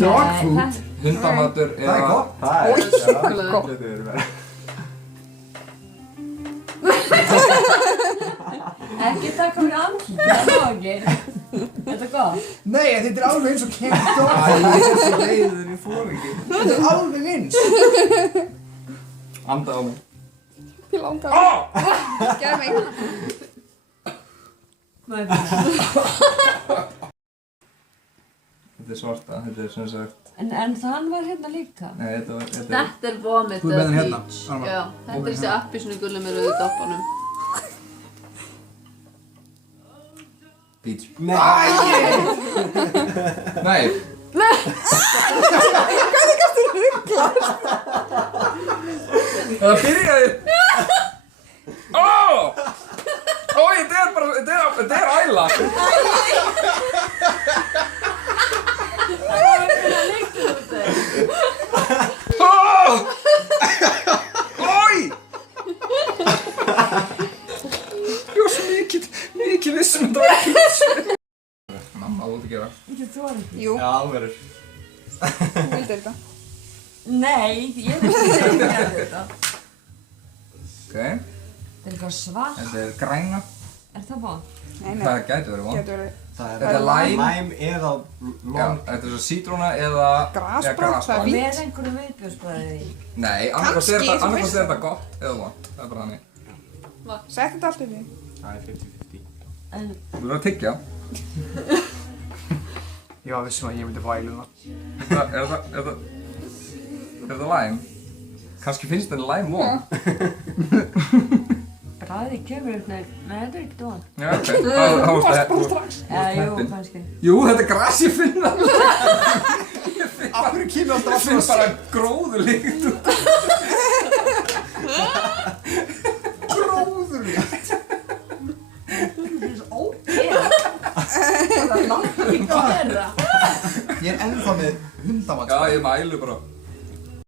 Dog food. Hundamatur Það er gott. Það er gott. Ekki taka mig andli, það má ekki. Þetta er gott. Nei, þetta er alveg eins og canned dog Æ, food. ég er svo leiður, ég fór ekki. Þetta er alveg eins. Anda á mig. Ég langar. Gef mig. Þetta er svarta, þetta er sem sagt... En það var hérna líka. Nei, þetta er... Þetta er vomit Þú er með hann hérna. peach. Já, þetta er þessi appelsínu gulli með rauðu doppanum. Peach. Nei. Nei! Það byrjaði... Ó! Ó, þetta er bara... Þetta er æla! Ó! Ói! Ég var svo mikið vissum þetta var ekki Mamma, þú ert að gera. Ekki þú er ekki. Jú, Já, þú verður. þú vildi þetta. Nei, ég vil ekki segja þetta. Ok, Þetta er eitthvað svart. þetta er græna. Er það von? Nei, nei, Það gæti verið von. getur verið. Það Þetta er lime. Lime eða Já, long. þetta er svo sítróna eða... Grasbragð, eða grasbragð. það er fínt. Með einhverju viðbjóðsbræði í. Nei, annarkvæmst er Kannski, þú þetta veist þetta gott eða vont. Það er bara þannig. Sett þetta allt upp í. Það er 50-50. En Þú verður að tyggja. Ég var vissum að ég myndi vælu það. Er þetta lime? Kannski finnst þetta lime von. bræði kemur upp með, nei þetta er ekkert von. Já, ok. Þá varst það Eða jú, heppin. kannski. Jú, þetta er gras ég finn það. Af hverju kemur alltaf Ég finn bara gróðurlykt. gróðurlykt? Það er langt í gera. Ég er ennþá með hundamat. Já, ég mælu bara.